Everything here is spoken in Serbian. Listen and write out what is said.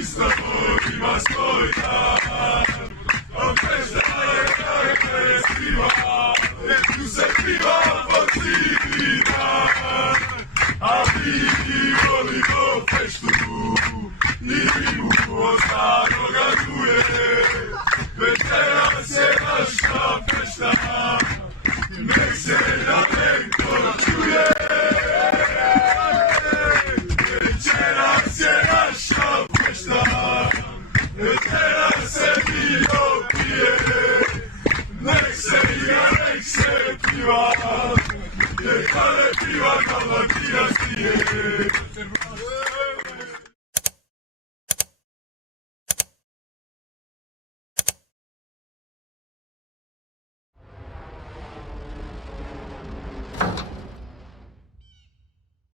isto ima svoj dan. A fešta je festival, jer tu se piva po cijeli dan. A mi volimo feštu i rimu od staroga duje. Večeras je naša fešta, nek se daleko čuje. Večeras je naša fešta, večeras se vino pije. Nek se igra, nek se piva, jer kada piva Dalmatina stije.